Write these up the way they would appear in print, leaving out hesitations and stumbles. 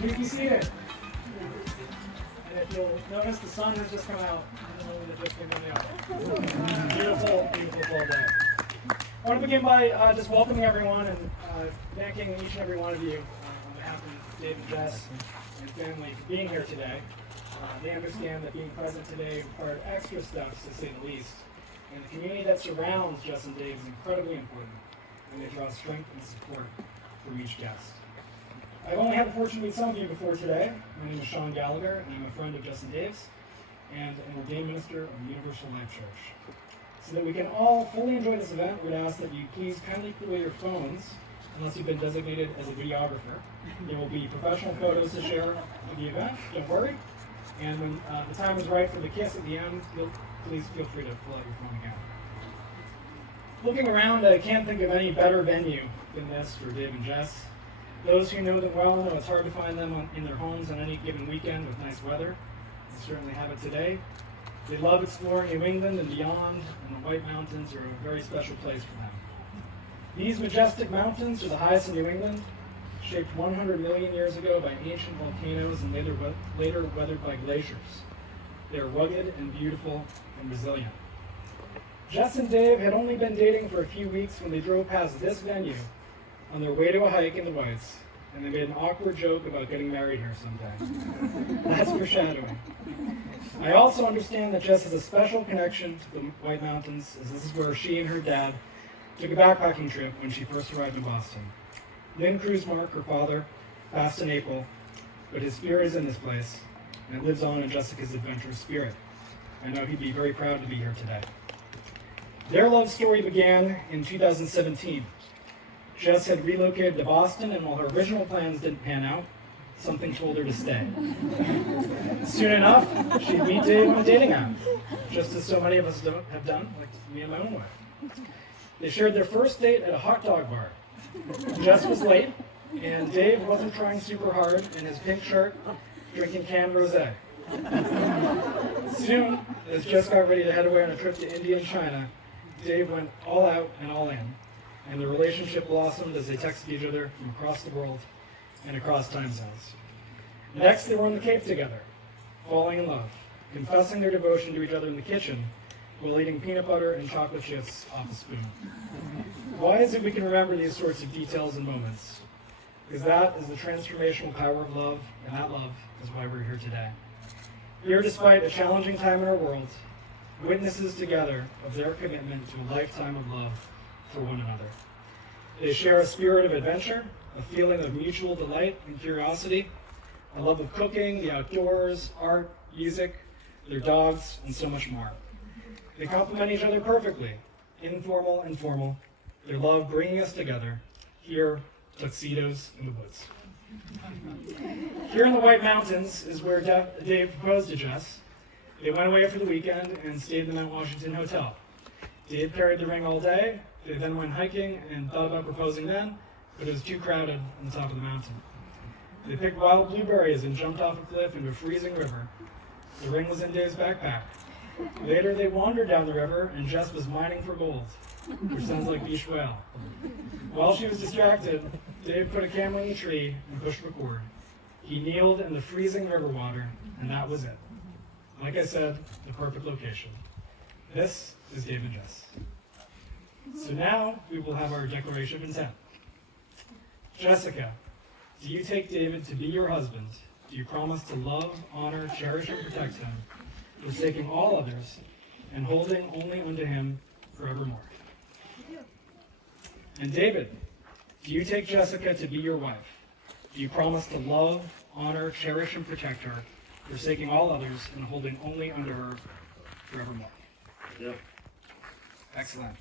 Please be seated. And if you'll notice, the sun has just come out. Just came in the office. Beautiful, beautiful fall day. I want to begin by just welcoming everyone and thanking each and every one of you on behalf of Dave and Jess and family for being here today. They understand that being present today required extra steps, to say the least. And the community that surrounds Jess and Dave is incredibly important, and they draw strength and support from each guest. I've only had the fortune to meet some of you before today. My name is Sean Gallagher, and I'm a friend of Jess and Dave's, and an ordained minister of the Universal Life Church. So that we can all fully enjoy this event, we'd ask that you please kindly put away your phones, unless you've been designated as a videographer. There will be professional photos to share of the event, don't worry. And when the time is right for the kiss at the end, please feel free to pull out your phone again. Looking around, I can't think of any better venue than this for Dave and Jess. Those who know them well know it's hard to find them in their homes on any given weekend with nice weather. They certainly have it today. They love exploring New England and beyond, and the White Mountains are a very special place for them. These majestic mountains are the highest in New England, shaped 100 million years ago by ancient volcanoes and later weathered by glaciers. They are rugged and beautiful and resilient. Jess and Dave had only been dating for a few weeks when they drove past this venue on their way to a hike in the Whites, and they made an awkward joke about getting married here someday. That's foreshadowing. I also understand that Jess has a special connection to the White Mountains, as this is where she and her dad took a backpacking trip when she first arrived in Boston. Lynn Cruzmark, her father, passed in April, but his spirit is in this place, and it lives on in Jessica's adventurous spirit. I know he'd be very proud to be here today. Their love story began in 2017. Jess had relocated to Boston, and while her original plans didn't pan out, something told her to stay. Soon enough, she'd meet Dave on a dating app, just as so many of us have done, like me in my own way. They shared their first date at a hot dog bar. Jess was late, and Dave wasn't trying super hard in his pink shirt, drinking canned rosé. Soon, as Jess got ready to head away on a trip to India and China, Dave went all out and all in, and the relationship blossomed as they texted each other from across the world and across time zones. Next, they were on the Cape together, falling in love, confessing their devotion to each other in the kitchen while eating peanut butter and chocolate chips off a spoon. Why is it we can remember these sorts of details and moments? Because that is the transformational power of love, and that love is why we're here today. Here, despite a challenging time in our world, witnesses together of their commitment to a lifetime of love for one another. They share a spirit of adventure, a feeling of mutual delight and curiosity, a love of cooking, the outdoors, art, music, their dogs, and so much more. They complement each other perfectly, informal and formal, their love bringing us together, here, tuxedos in the woods. Here in the White Mountains is where Dave proposed to Jess. They went away for the weekend and stayed in the Mount Washington Hotel. Dave carried the ring all day. They then went hiking and thought about proposing then, but it was too crowded on the top of the mountain. They picked wild blueberries and jumped off a cliff into a freezing river. The ring was in Dave's backpack. Later, they wandered down the river, and Jess was mining for gold, which sounds like beach whale. While she was distracted, Dave put a camera in the tree and pushed record. He kneeled in the freezing river water, and that was it. Like I said, the perfect location. This is Dave and Jess. So now we will have our declaration of intent. Jessica, do you take David to be your husband? Do you promise to love, honor, cherish, and protect him, forsaking all others, and holding only unto him forevermore? And David, do you take Jessica to be your wife? Do you promise to love, honor, cherish, and protect her, forsaking all others, and holding only unto her forevermore? Yep. Excellent.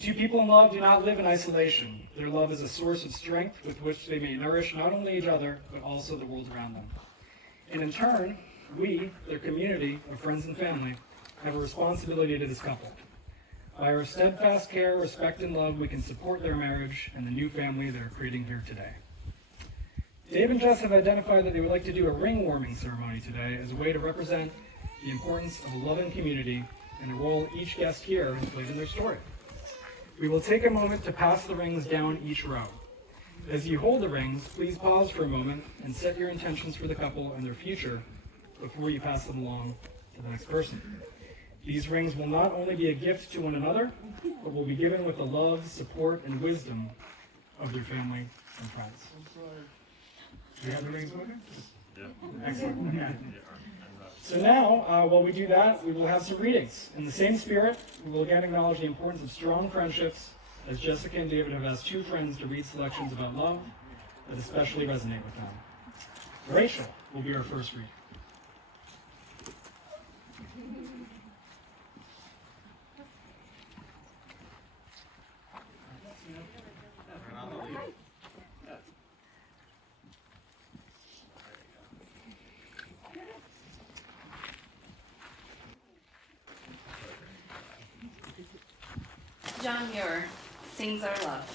Two people in love do not live in isolation. Their love is a source of strength with which they may nourish not only each other, but also the world around them. And in turn, we, their community of friends and family, have a responsibility to this couple. By our steadfast care, respect, and love, we can support their marriage and the new family they're creating here today. Dave and Jess have identified that they would like to do a ring warming ceremony today as a way to represent the importance of a loving community and the role each guest here has played in their story. We will take a moment to pass the rings down each row. As you hold the rings, please pause for a moment and set your intentions for the couple and their future before you pass them along to the next person. These rings will not only be a gift to one another, but will be given with the love, support, and wisdom of your family and friends. Do you have the rings with you? Yeah. Excellent. Okay. So now, while we do that, we will have some readings. In the same spirit, we will again acknowledge the importance of strong friendships, as Jessica and David have asked 2 friends to read selections about love that especially resonate with them. Rachel will be our first reader. John Muir sings our love.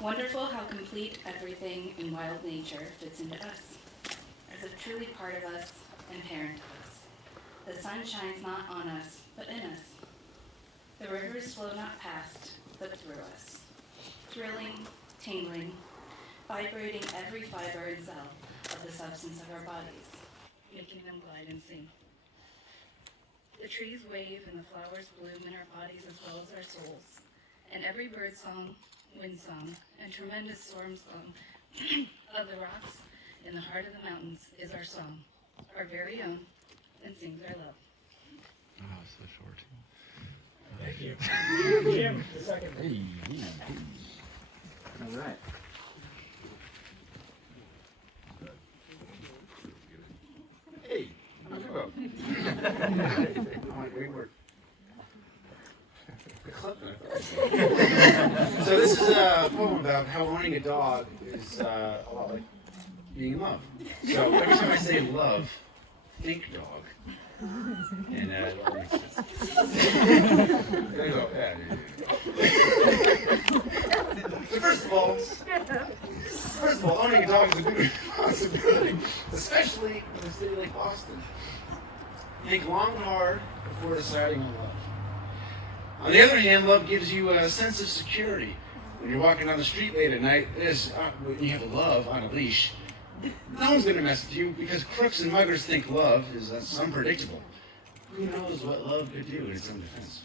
Wonderful how complete everything in wild nature fits into us, as if truly part of us and parent of us. The sun shines not on us, but in us. The rivers flow not past, but through us, thrilling, tingling, vibrating every fiber and cell of the substance of our bodies, making them glide and sing. The trees wave and the flowers bloom in our bodies as well as our souls, and every bird song, wind song, and tremendous storm song of the rocks in the heart of the mountains is our song, our very own, and sings our love. Oh, so short. Thank you. Jim, the second. Hey. All right. Hey, how's it going? So this is a poem about how owning a dog is a lot like being in love. So every time I say love, think dog. And it all makes sense. There you go. Yeah. So first of all, owning a dog is a big responsibility, especially in a city like Boston. Think long and hard before deciding on love. On the other hand, love gives you a sense of security. When you're walking down the street late at night, when you have a love on a leash, no one's going to mess with you because crooks and muggers think love is unpredictable. Who knows what love could do in its own defense?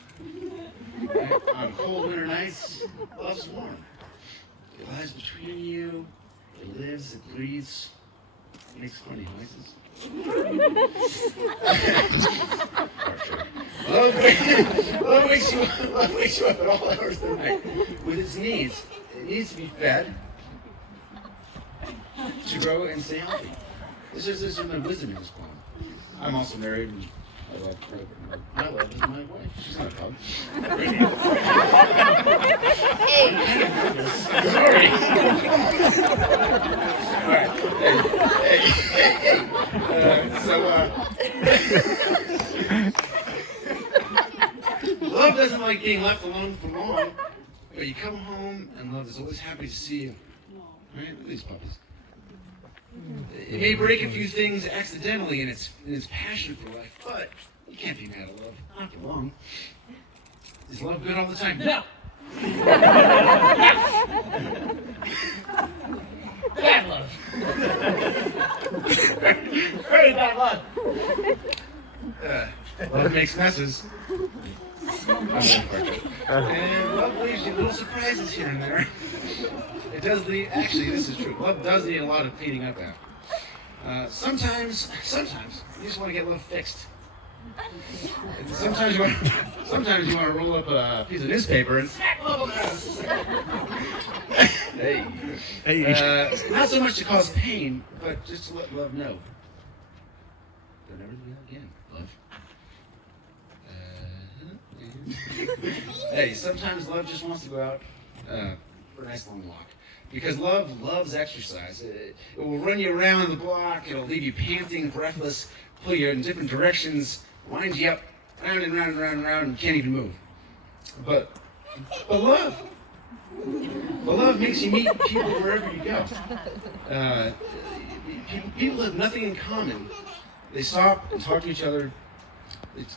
On cold winter nights, love's warm. It lies between you, it lives, it breathes, it makes funny noises. Love wakes you up at all hours of the night with its needs. It needs to be fed, to grow and stay healthy. This is my wisdom in this poem. I'm also married, and my love is my wife. She's not a pug. Sorry. All right. Hey. Love doesn't like being left alone for long, but you come home and love is always happy to see you. Right? Look at these puppies. It may break a few things accidentally in its passion for life, but you can't be mad at love. Not for long. Is love good all the time? No. Bad love. Very bad love. Love makes messes. And love leaves you little surprises here and there. It does actually, this is true. Love does need a lot of cleaning up after. Sometimes you just want to get love fixed. And sometimes you want to roll up a piece of newspaper and smack love on the house. Hey. Not so much to cause pain, but just to let love know. Don't ever do that again, love. Hey, sometimes love just wants to go out for a nice long walk. Because love loves exercise. It will run you around the block, it'll leave you panting, breathless, pull you in different directions, wind you up, round and round and round and round, and you can't even move. But love makes you meet people wherever you go. People have nothing in common. They stop and talk to each other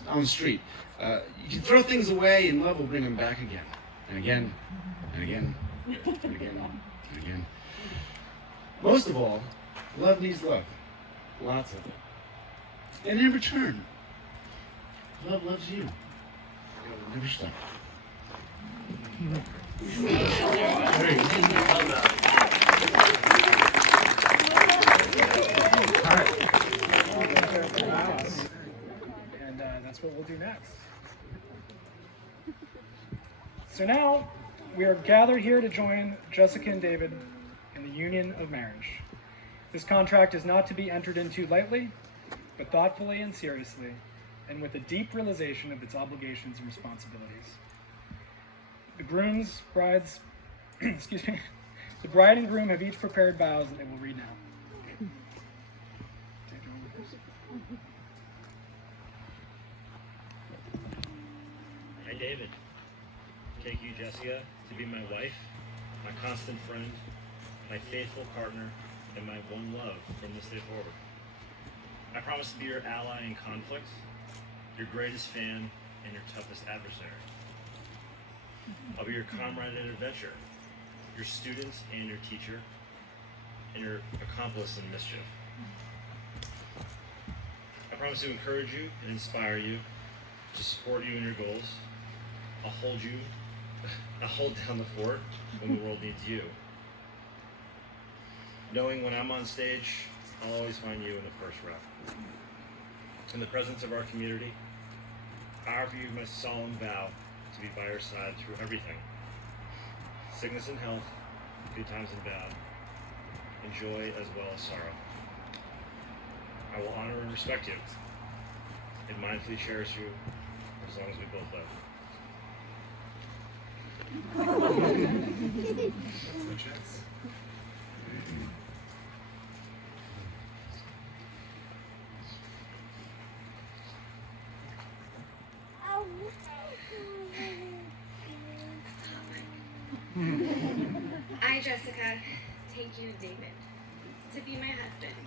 on the street. You can throw things away and love will bring them back again. And again, and again, and again, and again. again. Most of all, love needs love. Lots of it. And in return, love loves you. It'll never stop. And that's what we'll do next. So now we are gathered here to join Jessica and David in the union of marriage. This contract is not to be entered into lightly, but thoughtfully and seriously, and with a deep realization of its obligations and responsibilities. The brides, excuse me, the bride and groom have each prepared vows that they will read now. I, David, take you, Jessica, to be my wife, my constant friend, my faithful partner, and my one love from this day forward. I promise to be your ally in conflict, your greatest fan, and your toughest adversary. I'll be your comrade in adventure, your student and your teacher, and your accomplice in mischief. I promise to encourage you and inspire you, to support you in your goals. I'll hold down the fort when the world needs you. Knowing when I'm on stage, I'll always find you in the first row. In the presence of our community, I offer you my solemn vow to be by your side through everything. Sickness and health, good times and bad, and joy as well as sorrow. I will honor and respect you, and mindfully cherish you as long as we both live. I, Jessica, take you, David, to be my husband,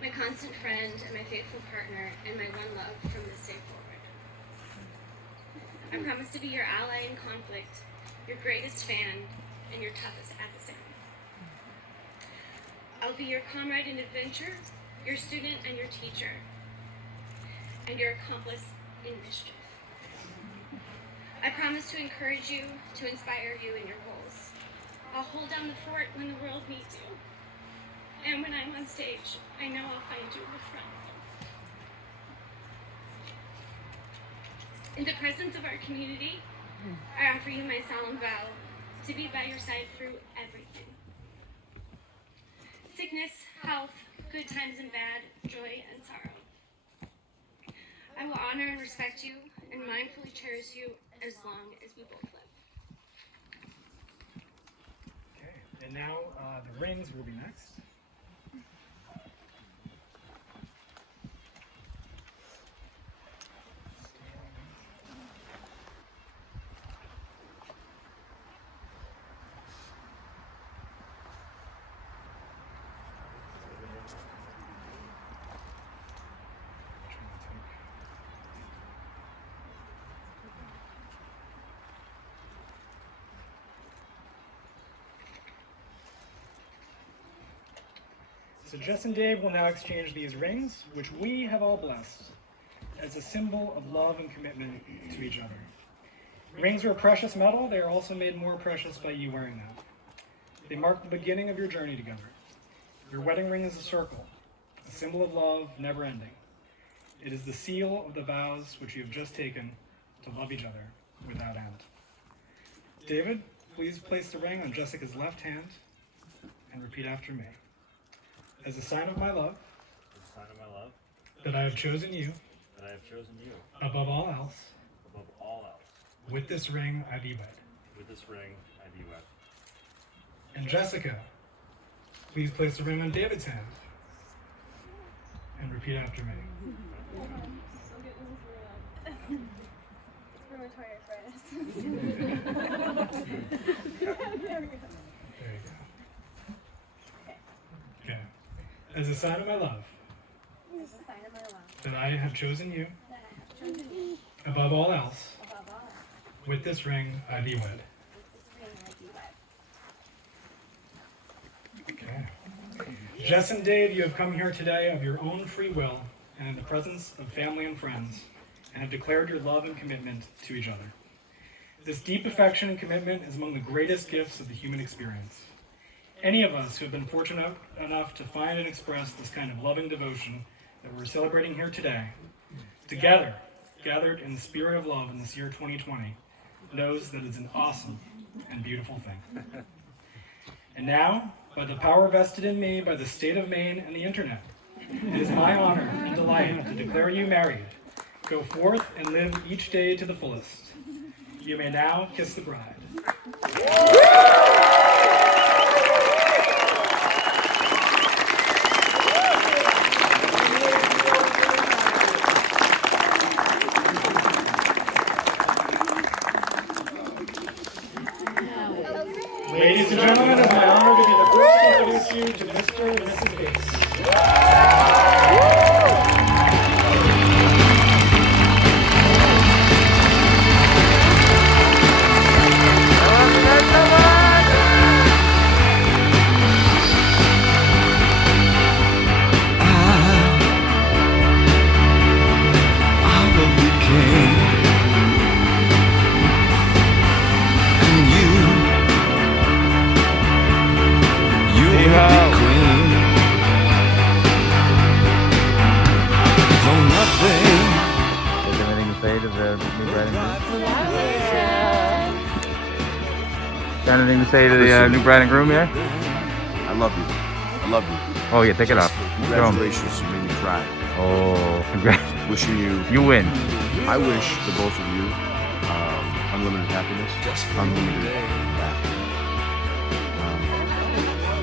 my constant friend and my faithful partner, and my one love from this day forward. I promise to be your ally in conflict, your greatest fan, and your toughest adversary. I'll be your comrade in adventure, your student and your teacher, and your accomplice in mischief. I promise to encourage you, to inspire you in your goals. I'll hold down the fort when the world needs you. And when I'm on stage, I know I'll find you in the front. In the presence of our community, I offer you my solemn vow to be by your side through everything. Sickness, health, good times and bad, joy and sorrow. I will honor and respect you and mindfully cherish you as long as we both live. Okay, and now the rings will be next. So Jess and Dave will now exchange these rings, which we have all blessed, as a symbol of love and commitment to each other. Rings are a precious metal. They are also made more precious by you wearing them. They mark the beginning of your journey together. Your wedding ring is a circle, a symbol of love, never ending. It is the seal of the vows which you have just taken to love each other without end. David, please place the ring on Jessica's left hand and repeat after me. As a sign of my love, As a sign of my love, that I have chosen you that I have chosen you above all else, above all else. with this ring I be wed. With this ring, I be wed. And Jessica, please place the ring on David's hand and repeat after me. There you go. Okay. As a sign of my love, that I have chosen you above all else, with this ring I be wed. Jess and Dave, you have come here today of your own free will and in the presence of family and friends, and have declared your love and commitment to each other. This deep affection and commitment is among the greatest gifts of the human experience. Any of us who have been fortunate enough to find and express this kind of loving devotion that we're celebrating here today, together, gathered in the spirit of love in this year 2020, knows that it's an awesome and beautiful thing. And now, by the power vested in me by the state of Maine and the internet, it is my honor and delight to declare you married. Go forth and live each day to the fullest. You may now kiss the bride. Ladies and gentlemen, it's my honor to be the first to introduce you to Mr. and Mrs. Bates. Got anything to say to the new bride and groom here? I love you. I love you. Oh yeah, take it off. Congratulations, you made me cry. Oh, congrats. Wishing you. You win. I wish the both of you unlimited happiness, unlimited laughter.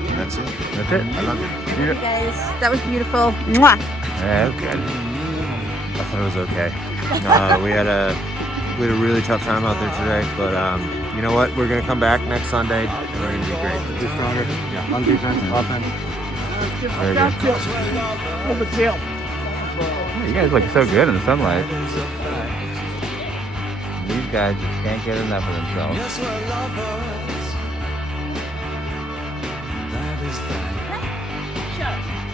And that's it. That's it. I love you. Yeah. Guys, that was beautiful. Mwah. Yeah, okay. I thought it was okay. We had a really tough time out there today, but you know what? We're gonna come back next Sunday and we're gonna be great. Be stronger. Yeah. On defense, offense. Very good. Oh, you guys look so good in the sunlight. These guys just can't get enough of themselves.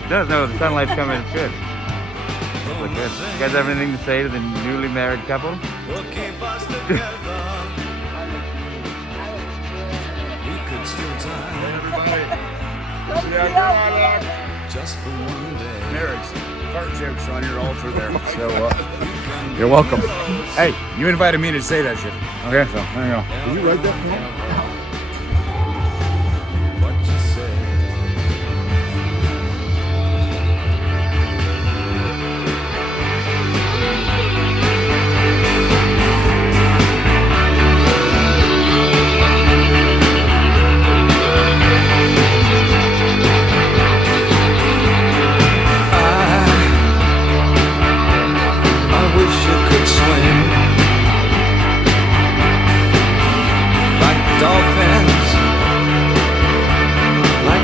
He does know the sunlight's coming. It's good. Look good. You guys have anything to say to the newly married couple? Marriage. Fart jokes on your altar there. So, you're welcome. Hey, you invited me to say that shit. Okay, so there you go. Did you write that down?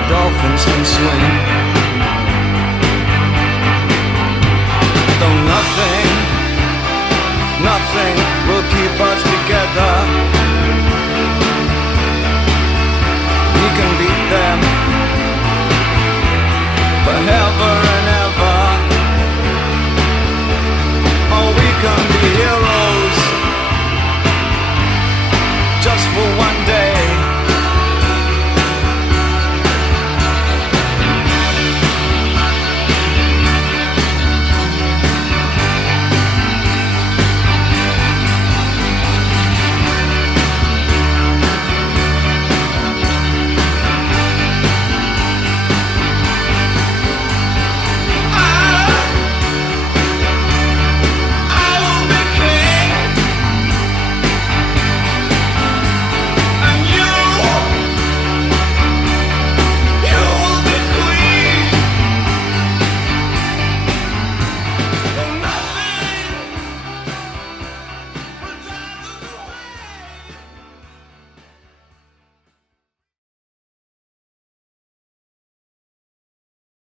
Dolphins can swim.